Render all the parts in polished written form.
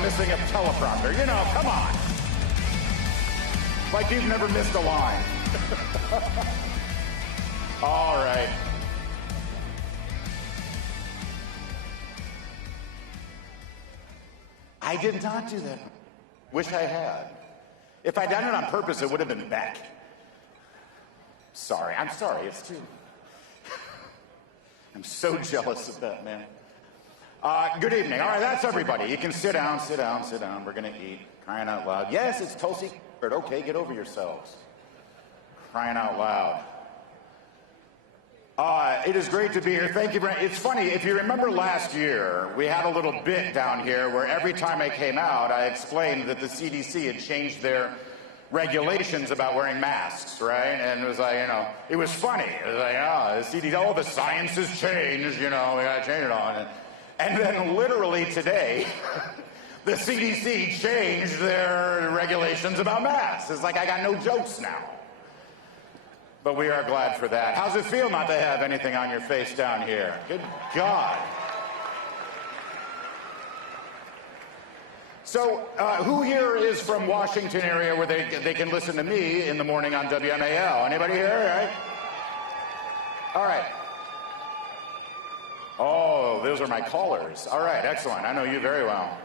I'm missing a teleprompter. You know, come on. Like you've never missed a line. All right. I did not do that. Wish I had. If I'd done it on purpose, it would have been Beck. Sorry, I'm sorry, it's too... I'm so jealous of that, man. Good evening. All right, that's everybody. You can sit down, sit down, sit down. We're going to eat. Crying out loud. Yes, it's Tulsi Gabbard. Okay, get over yourselves. Crying out loud. It is great to be here. Thank you. It's funny, if you remember last year, we had a little bit down here where every time I came out, I explained that the CDC had changed their regulations about wearing masks, right? And it was like, you know, it was funny. It was like, oh, the CDC, oh, the science has changed, you know, we got to change it on. And then literally today, the CDC changed their regulations about masks. It's like I got no jokes now. But we are glad for that. How's it feel not to have anything on your face down here? Good God. So who here is from Washington area where they can listen to me in the morning on WMAL? Anybody here, right? All right. Oh, those are my callers. All right, excellent. I know you very well.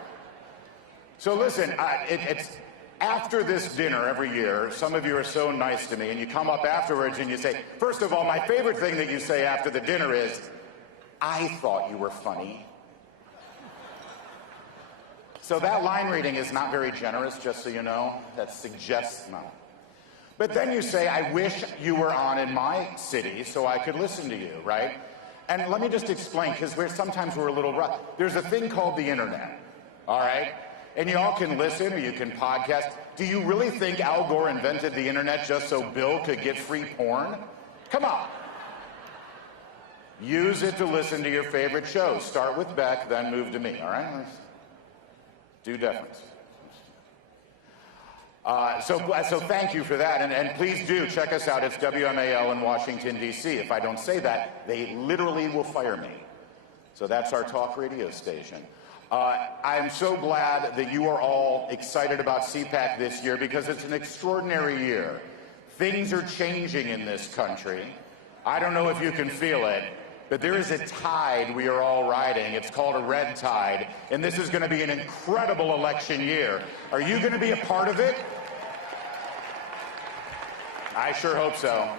So listen, it's after this dinner every year, some of you are so nice to me, and you come up afterwards and you say, first of all, my favorite thing that you say after the dinner is, I thought you were funny. So that line reading is not very generous, just so you know. That suggests no. But then you say, I wish you were on in my city so I could listen to you, right? And let me just explain, because sometimes we're a little rough. There's a thing called the internet, all right? And you all can listen or you can podcast. Do you really think Al Gore invented the internet just so Bill could get free porn? Come on. Use it to listen to your favorite shows. Start with Beck, then move to me, all right? Due deference. So thank you for that, and please do check us out. It's WMAL in Washington, D.C. If I don't say that, they literally will fire me. So that's our talk radio station. I am so glad that you are all excited about CPAC this year because it's an extraordinary year. Things are changing in this country. I don't know if you can feel it, but there is a tide we are all riding. It's called a red tide, and this is going to be an incredible election year. Are you going to be a part of it? I sure hope so.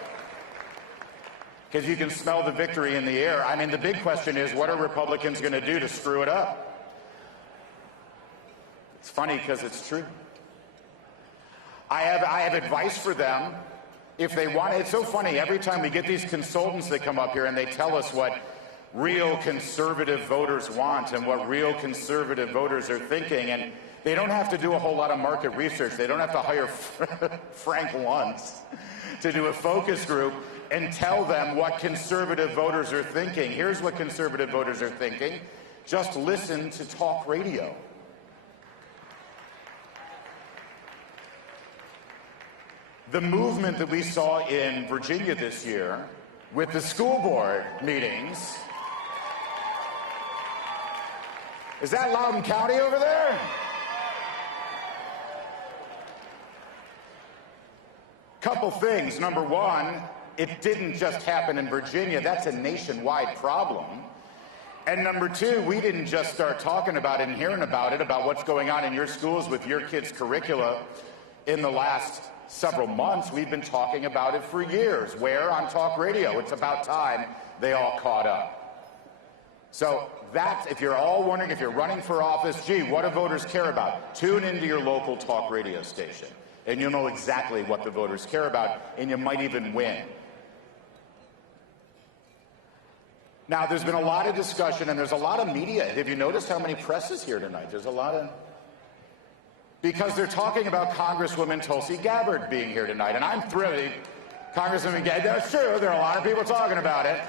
Because you can smell the victory in the air. I mean, the big question is, what are Republicans going to do to screw it up? It's funny because it's true. I have advice for them if they want. It's so funny. Every time we get these consultants that come up here and they tell us what real conservative voters want and what real conservative voters are thinking, and they don't have to do a whole lot of market research. They don't have to hire Frank Luntz to do a focus group and tell them what conservative voters are thinking. Here's what conservative voters are thinking. Just listen to talk radio. The movement that we saw in Virginia this year with the school board meetings. Is that Loudoun County over there? Couple things. Number one, it didn't just happen in Virginia. That's a nationwide problem. And number two, we didn't just start talking about it and hearing about it, about what's going on in your schools with your kids' curricula in the last several months. We've been talking about it for years. Where? On talk radio. It's about time they all caught up. So that's, if you're all wondering, if you're running for office, gee, what do voters care about? Tune into your local talk radio station, and you'll know exactly what the voters care about, and you might even win. Now, there's been a lot of discussion, and there's a lot of media. Have you noticed how many press is here tonight? There's a lot of... Because they're talking about Congresswoman Tulsi Gabbard being here tonight, and I'm thrilled. Congresswoman Gabbard, that's true. There are a lot of people talking about it.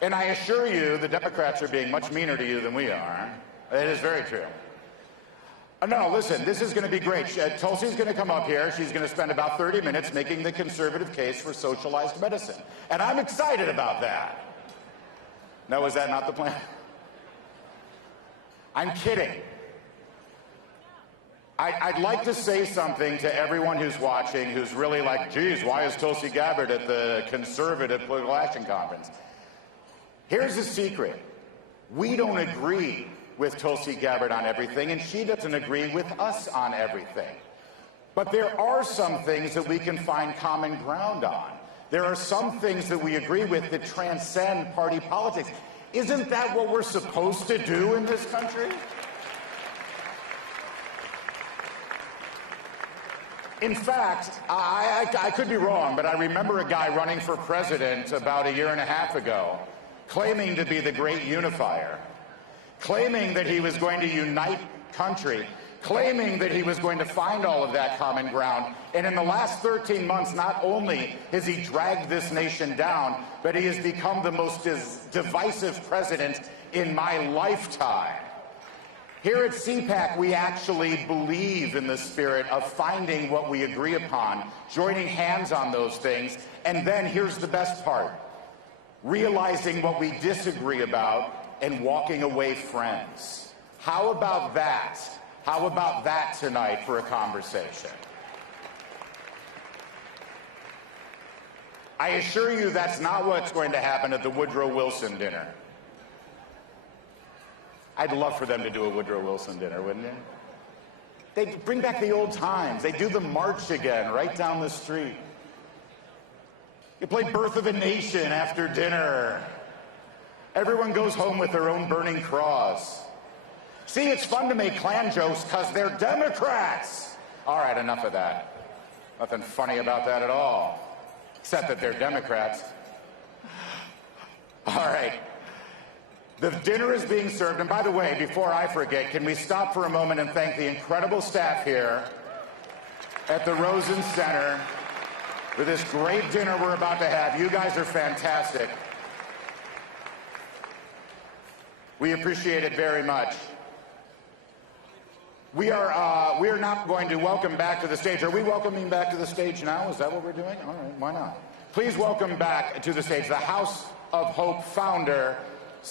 And I assure you, the Democrats are being much meaner to you than we are. It is very true. No, listen, this is going to be great. Tulsi's going to come up here. She's going to spend about 30 minutes making the conservative case for socialized medicine. And I'm excited about that. No, is that not the plan? I'm kidding. I'd like to say something to everyone who's watching who's really like, geez, why is Tulsi Gabbard at the Conservative Political Action Conference? Here's the secret. We don't agree with Tulsi Gabbard on everything, and she doesn't agree with us on everything. But there are some things that we can find common ground on. There are some things that we agree with that transcend party politics. Isn't that what we're supposed to do in this country? In fact, I could be wrong, but I remember a guy running for president about a year and a half ago, claiming to be the great unifier, claiming that he was going to unite country, claiming that he was going to find all of that common ground. And in the last 13 months, not only has he dragged this nation down, but he has become the most divisive president in my lifetime. Here at CPAC, we actually believe in the spirit of finding what we agree upon, joining hands on those things, and then here's the best part, realizing what we disagree about and walking away friends. How about that? How about that tonight for a conversation? I assure you that's not what's going to happen at the Woodrow Wilson dinner. I'd love for them to do a Woodrow Wilson dinner, wouldn't you? They'd bring back the old times. They do the march again right down the street. You play Birth of a Nation after dinner. Everyone goes home with their own burning cross. See, it's fun to make Klan jokes because they're Democrats. All right, enough of that. Nothing funny about that at all, except that they're Democrats. All right. The dinner is being served, and by the way, before I forget, can we stop for a moment and thank the incredible staff here at the Rosen Center for this great dinner we're about to have. You guys are fantastic. We appreciate it very much. We are not going to welcome back to the stage. Are we welcoming back to the stage now? Is that what we're doing? All right, why not? Please welcome back to the stage the House of Hope founder,